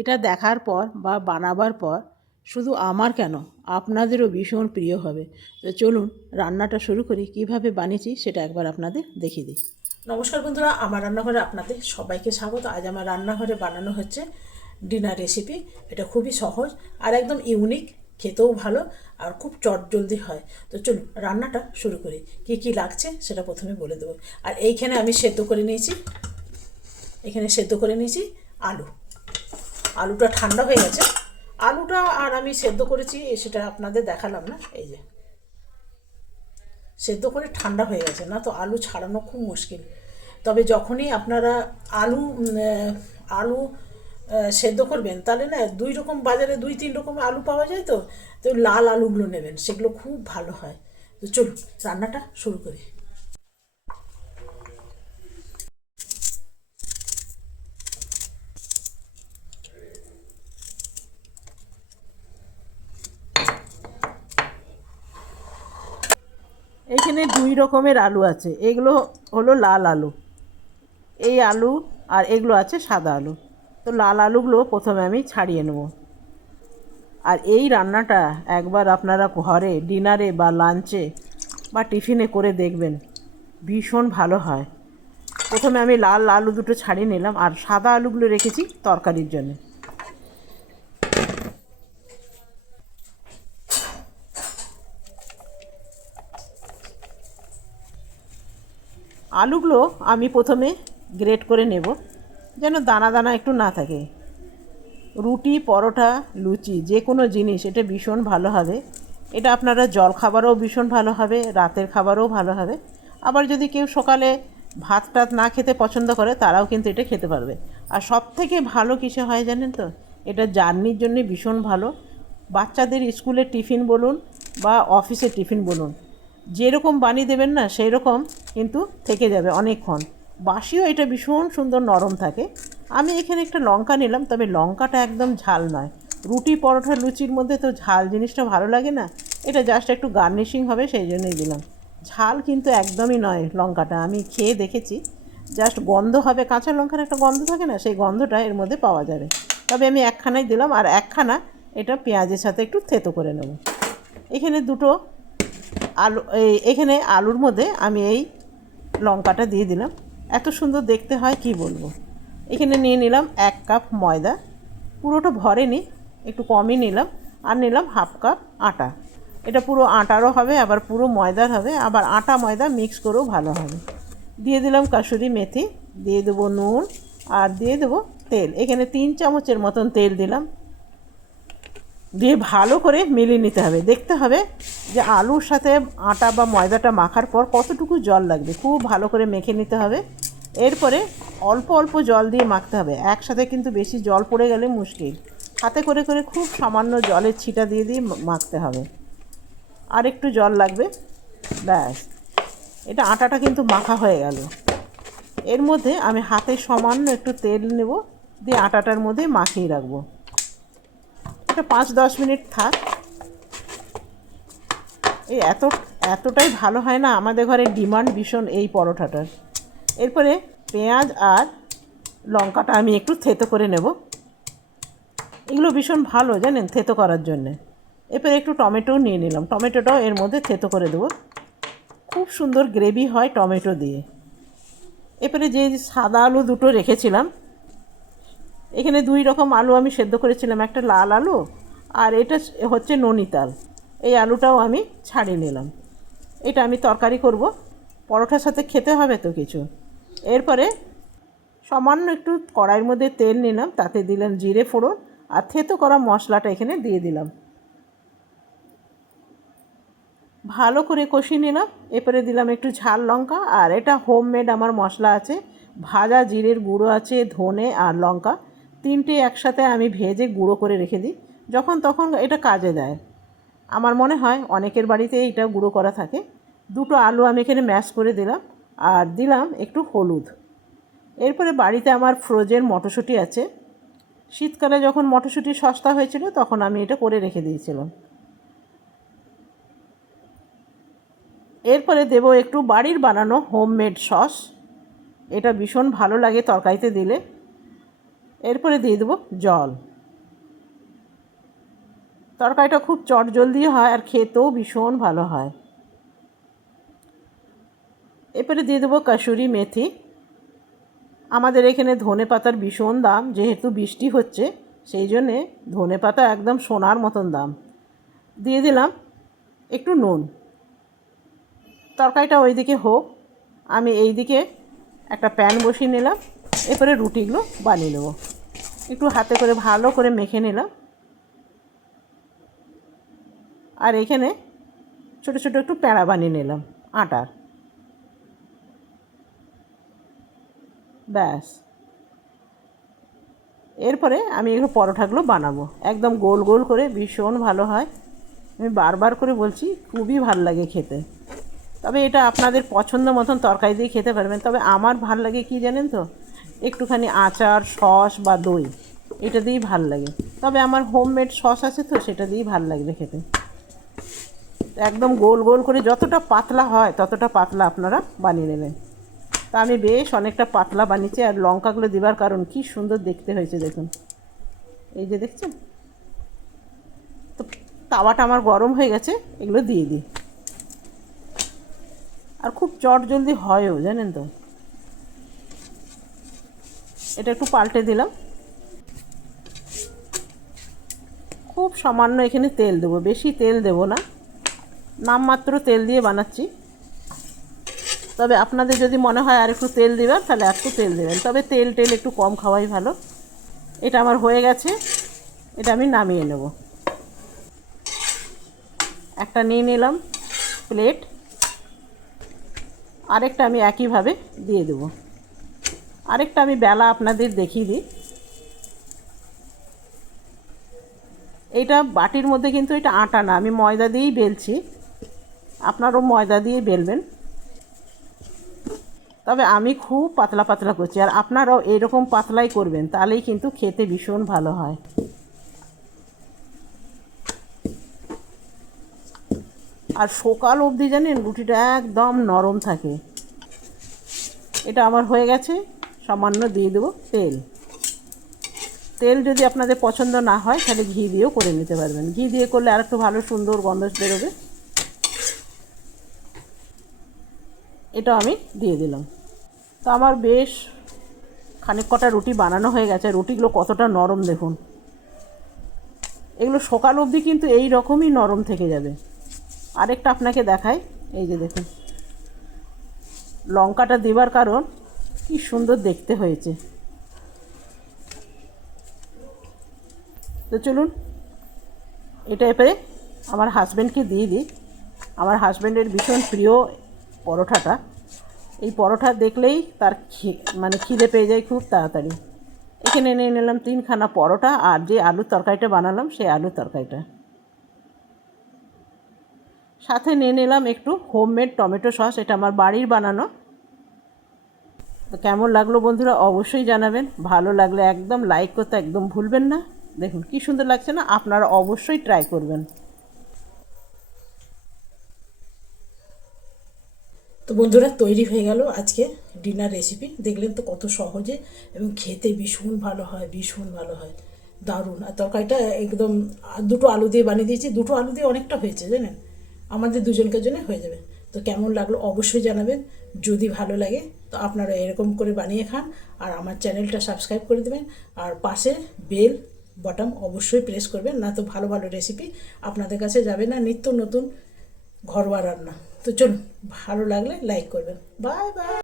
এটা দেখার পর বা বানাবার পর শুধু আমার কেন, আপনাদেরও ভীষণ প্রিয় হবে। তো চলুন রান্নাটা শুরু করি। কিভাবে বানিয়েছি সেটা একবার আপনাদের দেখিয়ে দিই। নমস্কার বন্ধুরা, আমার রান্নাঘরে আপনাদের সবাইকে স্বাগত। আজ আমার রান্নাঘরে বানানো হচ্ছে ডিনার রেসিপি। এটা খুবই সহজ আর একদম ইউনিক, খেতেও ভালো আর খুব চটজলদি হয়। তো চলুন রান্নাটা শুরু করি। কী কী লাগছে সেটা প্রথমে বলে দেবো। আর এইখানে আমি সেদ্ধ করে নিয়েছি, আলু। আলুটা ঠান্ডা হয়ে গেছে। আলুটা আর আমি সেদ্ধ করেছি সেটা আপনাদের দেখালাম না। এই যে সেদ্ধ করে ঠান্ডা হয়ে গেছে, না তো আলু ছাড়ানো খুব মুশকিল। তবে যখনই আপনারা আলু আলু সেদ্ধ করবেন, তাহলে না দুই রকম বাজারে দুই তিন রকম আলু পাওয়া যায়। তো তো লাল আলুগুলো নেবেন, সেগুলো খুব ভালো হয়। তো চলুন রান্নাটা শুরু করি। এখানে দুই রকমের আলু আছে। এগুলো হলো লাল আলু, এই আলু, আর এগুলো আছে সাদা আলু। তো লাল আলুগুলো প্রথমে আমি ছাড়িয়ে নেব। আর এই রান্নাটা একবার আপনারা ঘরে ডিনারে বা লাঞ্চে বা টিফিনে করে দেখবেন, ভীষণ ভালো হয়। প্রথমে আমি লাল আলু দুটো ছাড়িয়ে নিলাম আর সাদা আলুগুলো রেখেছি তরকারির জন্য। আলুগুলো আমি প্রথমে গ্রেট করে নেব, যেন দানা দানা একটু না থাকে। রুটি, পরোটা, লুচি, যে কোনো জিনিস এটা ভীষণ ভালো হবে। এটা আপনারা জল খাবারও ভীষণ ভালো হবে, রাতের খাবারও ভালো হবে। আবার যদি কেউ সকালে ভাত টাত না খেতে পছন্দ করে, তারাও কিন্তু এটা খেতে পারবে। আর সবথেকে ভালো কিসে হয় জানেন তো? এটা জার্নির জন্য ভীষণ ভালো। বাচ্চাদের স্কুলের টিফিন বলুন বা অফিসের টিফিন বলুন, যেরকম বানিয়ে দেবেন না সেই রকম কিন্তু থেকে যাবে অনেকক্ষণ। বাসিও এটা ভীষণ সুন্দর নরম থাকে। আমি এখানে একটা লঙ্কা নিলাম, তবে লঙ্কাটা একদম ঝাল নয়। রুটি, পরোটা, লুচির মধ্যে তো ঝাল জিনিসটা ভালো লাগে না। এটা জাস্ট একটু গার্নিশিং হবে, সেই জন্যই দিলাম। ঝাল কিন্তু একদমই নয় লঙ্কাটা, আমি খেয়ে দেখেছি। জাস্ট গন্ধ হবে, কাঁচা লঙ্কার একটা গন্ধ থাকে না, সেই গন্ধটা এর মধ্যে পাওয়া যাবে। তবে আমি একখানাই দিলাম, আর একখানা এটা পেঁয়াজের সাথে একটু থেতো করে নেব। এখানে দুটো আলু, এখানে আলুর মধ্যে আমি এই লঙ্কাটা দিয়ে দিলাম। এত সুন্দর দেখতে হয় কি বলবো। এখানে নিয়ে নিলাম 1 কাপ ময়দা, পুরোটা ভরেনি, একটু কমই নিলাম। আর নিলাম 1/2 কাপ আটা। এটা পুরো আটারও হবে, আবার পুরো ময়দার হবে, আবার আটা ময়দা মিক্স করেও ভালো হবে। দিয়ে দিলাম কাসুরি মেথি, দিয়ে দেবো নুন, আর দিয়ে দেবো তেল। এখানে 3 চামচের মতন তেল দিলাম। দিয়ে ভালো করে মিলিয়ে নিতে হবে। দেখতে হবে যে আলুর সাথে আটা বা ময়দাটা মাখার পর কতটুকু জল লাগবে, খুব ভালো করে মেখে নিতে হবে। এরপরে অল্প অল্প জল দিয়ে মাখতে হবে, একসাথে কিন্তু বেশি জল পড়ে গেলে মুশকিল। হাতে করে করে খুব সামান্য জলের ছিটা দিয়ে দিয়ে মাখতে হবে। আর একটু জল লাগবে, ব্যাস। এটা আটাটা কিন্তু মাখা হয়ে গেল। এর মধ্যে আমি হাতে সামান্য একটু তেল নেব, দিয়ে আটাটার মধ্যে মাখিয়ে রাখবো। এটা 5-10 মিনিট থাক। এই এতটাই ভালো হয় না, আমাদের ঘরে ডিমান্ড ভীষণ এই পরোটাটার। এরপরে পেঁয়াজ আর লঙ্কাটা আমি একটু থেতো করে নেব। এগুলো ভীষণ ভালো জানেন থেতো করার জন্যে। এরপরে একটু টমেটোও নিয়ে নিলাম, টমেটোটাও এর মধ্যে থেতো করে দেবো। খুব সুন্দর গ্রেভি হয় টমেটো দিয়ে। এরপরে যে সাদা আলু দুটো রেখেছিলাম, এখানে 2 রকম আলু আমি সেদ্ধ করেছিলাম, একটা লাল আলু আর এটা হচ্ছে ননিতাল। এই আলুটাও আমি ছাড়িয়ে নিলাম। এটা আমি তরকারি করব, পরোটার সাথে খেতে হবে তো কিছু। এরপরে সামান্য একটু কড়াইয়ের মধ্যে তেল নিলাম, তাতে দিলাম জিরে ফোড়ন, আর থেতো করা মশলাটা এখানে দিয়ে দিলাম। ভালো করে কষিয়ে নিলাম। এরপরে দিলাম একটু ঝাল লঙ্কা, আর এটা হোমমেড আমার মশলা আছে, ভাজা জিরের গুঁড়ো আছে, ধনে আর লঙ্কা 3টে একসাথে আমি ভেজে গুঁড়ো করে রেখে দিই, যখন তখন এটা কাজে দেয়। আমার মনে হয় অনেকের বাড়িতে এটা গুঁড়ো করা থাকে। দুটো আলু আমি এখানে ম্যাশ করে দিলাম, আর দিলাম একটু হলুদ। এরপরে বাড়িতে আমার ফ্রোজেন মটরশুঁটি আছে, শীতকালে যখন মটরশুঁটি সস্তা হয়েছিল তখন আমি এটা করে রেখে দিয়েছিলাম। এরপরে দেবো একটু বাড়ির বানানো হোমমেড সস, এটা ভীষণ ভালো লাগে তরকারিতে দিলে। এরপরে দিয়ে দেবো জল। তরকারিটা খুব চটজলদি হয় আর খেতেও ভীষণ ভালো হয়। এরপরে দিয়ে দেবো কসুরি মেথি। আমাদের এখানে ধনে পাতার ভীষণ দাম, যেহেতু বৃষ্টি হচ্ছে সেই জন্যে ধনে পাতা একদম সোনার মতন দাম। দিয়ে দিলাম একটু নুন। তরকারিটা ওইদিকে হোক, আমি এইদিকে একটা প্যান বসিয়ে নিলাম। এরপরে রুটিগুলো বানিয়ে নেব। একটু হাতে করে ভালো করে মেখে নিলাম। আর এখানে ছোটো ছোটো একটু প্যাঁড়া বানিয়ে নিলাম আটার। ব্যাস, এরপরে আমি একটু পরোটাগুলো বানাবো একদম গোল গোল করে, ভীষণ ভালো হয়। আমি বারবার করে বলছি, খুবই ভাল লাগে খেতে। তবে এটা আপনাদের পছন্দ মতন তরকারি দিয়ে খেতে পারবেন। তবে আমার ভাল লাগে কি জানেন তো, একটুখানি আচার, সস বা দই, এটা দিয়েই ভাল লাগে। তবে আমার হোমমেড সস আছে তো, সেটা দিয়েই ভাল লাগবে খেতে। একদম গোল গোল করে যতটা পাতলা হয় ততটা পাতলা আপনারা বানিয়ে নেবেন। তা আমি বেশ অনেকটা পাতলা বানিয়েছি। আর লঙ্কাগুলো দেওয়ার কারণ কি সুন্দর দেখতে হয়েছে দেখুন, এই যে দেখছেন। তো তাওয়াটা আমার গরম হয়ে গেছে, এগুলো দিয়ে দিই। আর খুব চটজলদি হয়ও জানেন তো। এটা একটু পাল্টে দিলাম। খুব সামান্য এখানে তেল দেবো, বেশি তেল দেবো না, নামমাত্র তেল দিয়ে বানাচ্ছি। তবে আপনাদের যদি মনে হয় আর একটু তেল দেবেন তাহলে একটু তেল দেবেন, তবে তেল একটু কম খাওয়াই ভালো। এটা আমার হয়ে গেছে, এটা আমি নামিয়ে নেব। একটা নিয়ে নিলাম প্লেট, আরেকটা আমি একইভাবে দিয়ে দেবো। আরেকটা আমি বেলা আপনাদের দেখিয়ে দিই। এইটা বাটির মধ্যে কিন্তু এটা আটা না, আমি ময়দা দিয়েই বেলছি। আপনারও ময়দা দিয়ে বেলবেন। তবে আমি খুব পাতলা পাতলা করছি, আর আপনারাও এরকম পাতলাই করবেন, তাহলেই কিন্তু খেতে ভীষণ ভালো হয়। আর সকাল অবধি জানেন রুটিটা একদম নরম থাকে। এটা আমার হয়ে গেছে। সামান্য দিয়ে দেবো তেল। তেল যদি আপনাদের পছন্দ না হয় তাহলে ঘি দিয়েও করে নিতে পারবেন। ঘি দিয়ে করলে আর একটু ভালো সুন্দর গন্ধ বেরোবে। এটা আমি দিয়ে দিলাম। তো আমার বেশ খানিক কটা রুটি বানানো হয়ে গেছে। রুটিগুলো কতটা নরম দেখুন। এগুলো সকাল অবধি কিন্তু এই রকমই নরম থেকে যাবে। আরেকটা আপনাকে দেখাই, এই যে দেখুন, লঙ্কাটা দেবার কারণ কি সুন্দর দেখতে হয়েছে। তো চলুন এটা এবারে আমার হাজব্যান্ডকে দিয়ে দিই। আমার হাজব্যান্ডের ভীষণ প্রিয় পরোটাটা। এই পরোটা দেখলেই তার মানে খিদে পেয়ে যায় খুব তাড়াতাড়ি। এখানে নিয়ে নিলাম 3খানা পরোটা, আর যে আলুর তরকারিটা বানালাম সেই আলুর তরকারিটা। সাথে নিয়ে নিলাম একটু হোমমেড টমেটো সস, এটা আমার বাড়ির বানানো। তো কেমন লাগলো বন্ধুরা অবশ্যই জানাবেন। ভালো লাগলে একদম লাইক করতে একদম ভুলবেন না। দেখুন কি সুন্দর লাগছে না, আপনারা অবশ্যই ট্রাই করবেন। তো বন্ধুরা তৈরি হয়ে গেল আজকে ডিনার রেসিপি। দেখলেন তো কত সহজে, এবং খেতে ভীষণ ভালো হয়, ভীষণ ভালো হয়, দারুণ। আর তরকারিটা একদম দুটো আলু দিয়ে বানিয়ে দিয়েছি। দুটো আলু দিয়ে অনেকটা হয়েছে জানেন, আমাদের দুজনকার জন্য হয়ে যাবে। তো কেমন লাগলো অবশ্যই জানাবেন। যদি ভালো লাগে তো আপনারা এরকম করে বানিয়ে খান। আর আমার চ্যানেলটা সাবস্ক্রাইব করে দেবেন। আর পাশে বেল বটম অবশ্যই প্রেস করবেন, না তো ভালো ভালো রেসিপি আপনাদের কাছে যাবে না, নিত্য নতুন ঘরোয়া রান্না। তো চলুন, ভালো লাগলে লাইক করবেন। Bye bye.